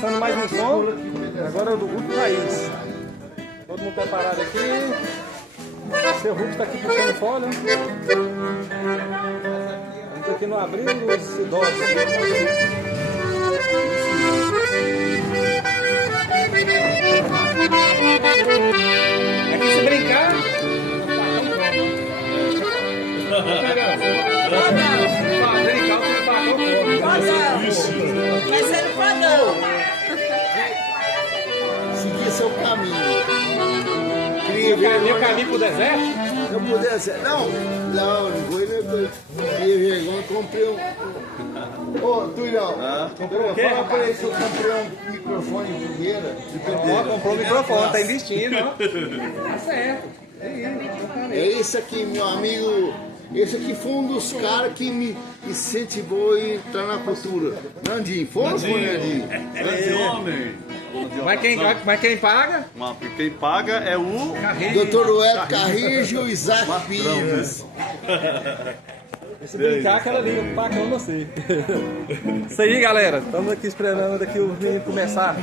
Passando mais um som. Agora é do Hulk Raiz. Todo mundo preparado aqui. O seu Hulk está aqui puxando folha. Estamos aqui no abril dos idosos. Aqui se brincar. Vai ser no padrão. Seguir seu caminho. Meu caminho pro deserto? Eu pudesse. Não foi. Cria vergonha, comprei um. Ô, Tuilhão, fala pra ele que eu comprei um microfone de primeira. Comprou o microfone, tá investindo, ó. Tá certo. É esse aqui, meu amigo. Esse aqui foi um dos caras que me incentivou a entrar na cultura. Nandinho, fomos, Nandinho? Grande homem. Mas quem paga? Quem paga é o Doutor Hélio Carrijo e Isaac Pires. Se brincar, aquela liga pro pacão, não sei. Isso aí, galera. Estamos aqui esperando daqui o vídeo começar.